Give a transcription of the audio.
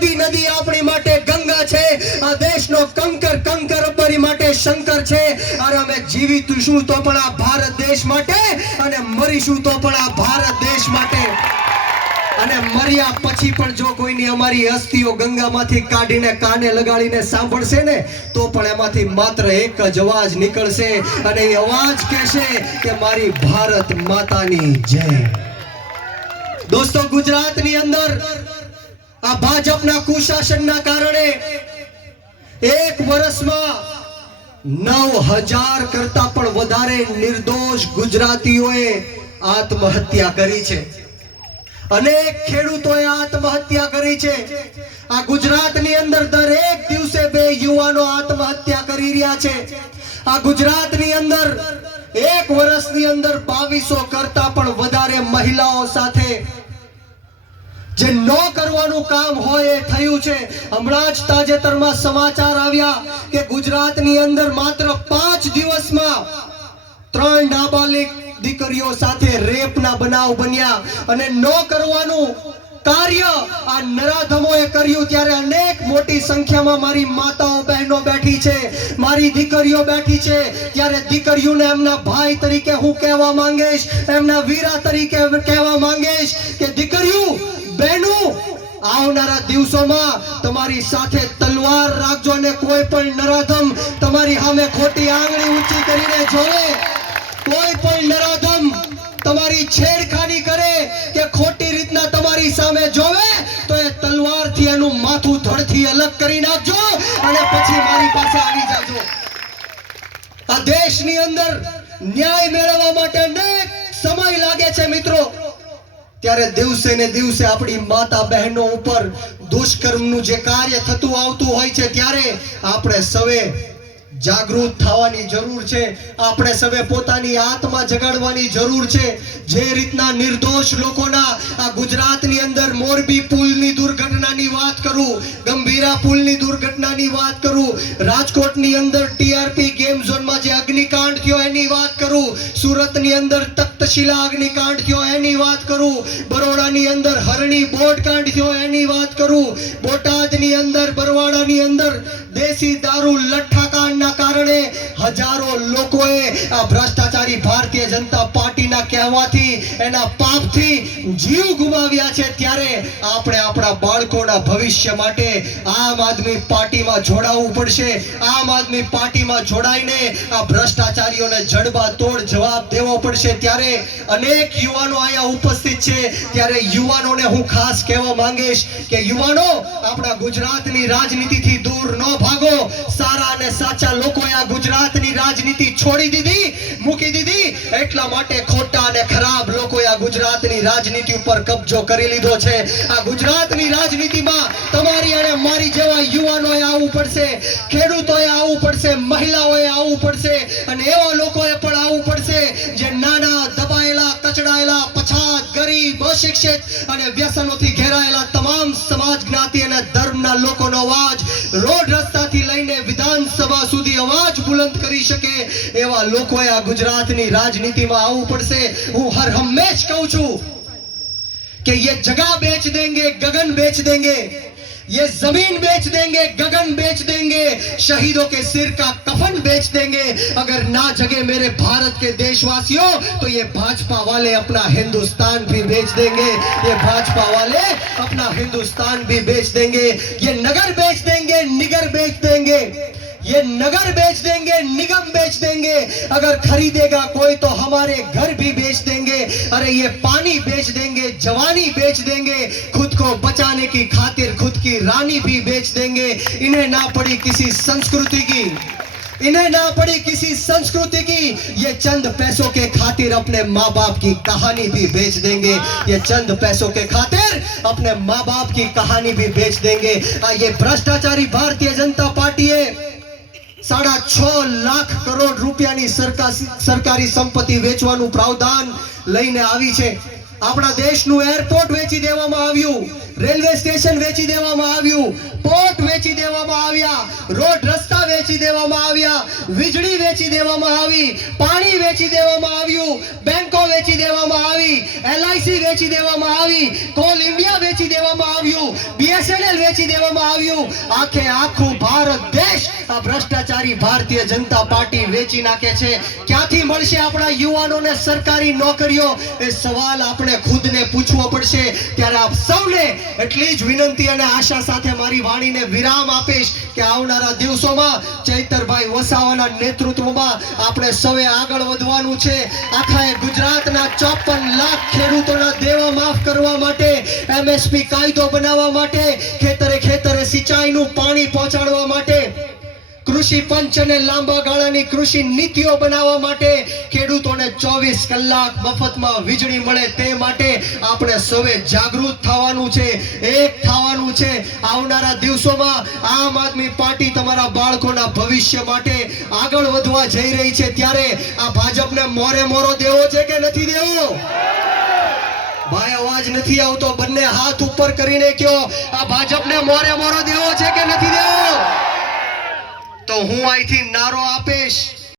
આદિ નદી આપણી માટે ગંગા છે, આ દેશનો કંકર કંકર અબ્બરી માટે શંકર છે. અને અમે જીવીશું તો પણ આ ભારત દેશ માટે, અને મરીશું તો પણ આ ભારત દેશ માટે. અને મર્યા પછી પણ જો કોઈની અમારી હસ્તીઓ ગંગામાંથી કાઢીને કાને લગાડીને સાંભળશે ને, તો પણ એમાંથી માત્ર એક જ અવાજ નીકળશે, અને એ અવાજ કહેશે કે મારી ભારત માતાની જય. દોસ્તો, ગુજરાતની અંદર આ ભાજપના કુશાસનના કારણે એક વર્ષમાં 9,000 કરતા પણ વધારે નિર્દોષ ગુજરાતીઓએ આત્મહત્યા કરી છે. અનેક ખેડૂતોએ આત્મહત્યા કરી છે. આ ગુજરાતની અંદર દરેક દિવસે 2 યુવાનો આત્મહત્યા કરી રહ્યા છે. આ ગુજરાતની અંદર એક વર્ષની અંદર 2200 કરતા પણ વધારે મહિલાઓ સાથે જે ન કરવાનું કામ હોય એ થયું છે. હમણાં જ તાજેતરમાં સમાચાર આવ્યા કે ગુજરાતની અંદર માત્ર 5 દિવસમાં 3 નાબાલિગ દીકરીઓ સાથે રેપના બનાવ બન્યા. અને ન કરવાનું કાર્ય આ નરાધમોએ કર્યું. ત્યારે અનેક મોટી સંખ્યામાં મારી માતાઓ બહેનો બેઠી છે, મારી દીકરીઓ બેઠી છે. ત્યારે દીકરીઓને એમના ભાઈ તરીકે હું કહેવા માંગીશ, એમના વીરા તરીકે કહેવા માંગીશ કે દીકરીઓ, બહેનો, આવનારા દિવસોમાં તમારી સાથે તલવાર રાખજો, અને કોઈ પણ નરાધમ તમારી સામે ખોટી આંગળી ઊંચી કરીને જોવે, કોઈ પણ નરાધમ તમારી છેડખાની કરે કે ખોટી રીતના તમારી સામે જોવે, તો એ તલવારથી એનું માથું ધડથી અલગ કરી નાખજો, અને પછી મારી પાસે આવી જાજો. આ દેશની અંદર ન્યાય મેળવવા માટે અનેક સમય લાગે છે મિત્રો. ત્યારે દિવસે ને દિવસે આપણી માતા બહેનો ઉપર દુષ્કર્મનું જે કાર્ય થતું આવતું હોય છે, ત્યારે આપણે સૌએ જાગૃત થવાની જરૂર છે. આપણે સૌએ પોતાની આત્મા જગાડવાની જરૂર છે. જે રીતના નિર્દોષ લોકોના આ ગુજરાતની અંદર મોરબી પુલની દુર્ઘટનાની વાત કરું, ગંભીરા પુલની દુર્ઘટનાની વાત કરું, રાજકોટની અંદર ટીઆરપી ગેમ ઝોનમાં જે અગ્નિકાંડ થયો એની વાત કરું, સુરતની અંદર તખ્તશિલા અગ્નિકાંડ થયો એની વાત કરું, બરોડાની અંદર હરણી બોટ કાંડ થયો એની વાત કરું, બોટાદની અંદર બરવાડાની અંદર દેશી દારૂ લઠ્ઠાકાંડના કારણે હજારો લોકોએ આ ભ્રષ્ટાચારી ભારતીય જનતા પાર્ટીના કહેવાથી, એના પાપથી જીવ ગુમાવ્યા છે. ત્યારે આપણે આપણા બાળકોના ભવિષ્ય માટે આમ આદમી પાર્ટીમાં જોડાવવું પડશે. આમ આદમી પાર્ટીમાં જોડાઈને આ ભ્રષ્ટાચારીઓને જડબાતોડ જવાબ દેવો પડશે. ત્યારે અનેક યુવાનો અહીંયા ઉપસ્થિત છે. ત્યારે યુવાનોને હું ખાસ કહેવા માંગીશ કે યુવાનો, આપણા ગુજરાતની રાજનીતિથી દૂર ન ભાગો. સારા અને સાચા લોકોએ આ ગુજરાતની રાજનીતિ છોડી દીધી, મૂકી દીધી. એટલા માટે ખોટા અને ખરાબ લોકોએ આ ગુજરાતની રાજનીતિ ઉપર કબજો કરી લીધો છે. આ ગુજરાતની રાજનીતિમાં તમારી અને મારી જેવા યુવાનોએ આવવું પડશે, ખેડૂતોએ આવવું પડશે, મહિલાઓએ આવવું પડશે, અને એવા લોકોએ પણ આવવું પડશે જે નાના, દબાયેલા, કચડાયેલા, પછાત, ગરીબ, અશિક્ષિત અને વ્યસનોથી ઘેરાયેલા તમામ સમાજ, જ્ઞાતિ અને ધર્મના લોકોનો અવાજ રોડ રસ્તાથી લઈને વિધાનસભા સુધી અવાજ બુલંદ કરી શકે એવા લોકોએ આ ગુજરાતની રાજનીતિમાં આવવું પડશે. હું હર હંમેશ કહું છું कि ये जगह बेच देंगे, गगन बेच देंगे, ये जमीन बेच देंगे, गगन बेच देंगे, शहीदों के सिर का कफन बेच देंगे, अगर ना जगे मेरे भारत के देशवासियों तो ये भाजपा वाले अपना हिंदुस्तान भी बेच देंगे. ये भाजपा वाले अपना हिंदुस्तान भी बेच देंगे. ये नगर बेच देंगे, निगर बेच देंगे, ये नगर बेच देंगे, निगम बेच देंगे, अगर खरीदेगा कोई तो हमारे घर भी बेच देंगे. अरे ये पानी बेच देंगे, जवानी बेच देंगे, खुद को बचाने की खातिर खुद की रानी भी बेच देंगे. इन्हें ना पड़ी किसी संस्कृति की, इन्हें ना पड़ी किसी संस्कृति की, ये चंद पैसों के खातिर अपने माँ बाप की कहानी भी बेच देंगे. ये चंद पैसों के खातिर अपने माँ बाप की कहानी भी बेच देंगे. ये भ्रष्टाचारी भारतीय जनता पार्टी है 6.5 લાખ કરોડ રૂપિયાની સરકારી સંપત્તિ વેચવાનું પ્રાવધાન લઈને આવી છે. આપણા દેશનું એરપોર્ટ વેચી દેવામાં આવ્યું, રેલવે સ્ટેશન વેચી દેવામાં આવ્યું, પોર્ટ વેચી દેવામાં આવ્યા, રોડ રસ્તા વેચી દેવામાં આવ્યા, વીજળી વેચી દેવામાં આવી, પાણી વેચી દેવામાં આવ્યું, બેંકો વેચી દેવામાં આવી, LIC વેચી દેવામાં આવી, કોલ ઇન્ડિયા વેચી દેવામાં આવ્યું, BSNL વેચી વેચી દેવામાં આવ્યું. આખે આખું ભારત દેશ આ ભ્રષ્ટાચારી ભારતીય જનતા પાર્ટી વેચી નાખે છે. ક્યાંથી મળશે આપણા યુવાનોને સરકારી નોકરીઓ? એ સવાલ આપણે ખુદને પૂછવો પડશે. ત્યારે આપ સૌને એટલી જ વિનંતી અને આશા સાથે મારી વાણીને વિરામ આપીશ કે આવનારા દિવસોમાં ચૈતરભાઈ વસાવાના નેતૃત્વમાં આપણે સૌએ આગળ વધવાનું છે. આખા ગુજરાતના 54 લાખ ખેડૂતોના દેવા માફ કરવા માટે, MSP કાયદો બનાવવા માટે, ખેતરે ખેતરે સિંચાઈનું પાણી પહોંચાડવા માટે, કૃષિ પંચ અને લાંબા ગાળાની કૃષિ નીતિઓ બનાવવા માટે, ખેડૂતોને 24 કલાક મફતમાં વીજળી મળે તે માટે આપણે સૌએ જાગૃત થવાનું છે, એક થવાનું છે. આવનારા દિવસોમાં આમ આદમી પાર્ટી તમારા બાળકોના ભવિષ્ય માટે આગળ વધવા જઈ રહી છે. ત્યારે આ ભાજપને મોરે મોરો દેવો છે કે નથી દેવો? ભાઈ અવાજ નથી આવતો, બંને હાથ ઉપર કરીને કયો, આ ભાજપને મોરે મોરો દેવો છે કે નથી દેવો? તો હું અહીંથી નારો આપીશ,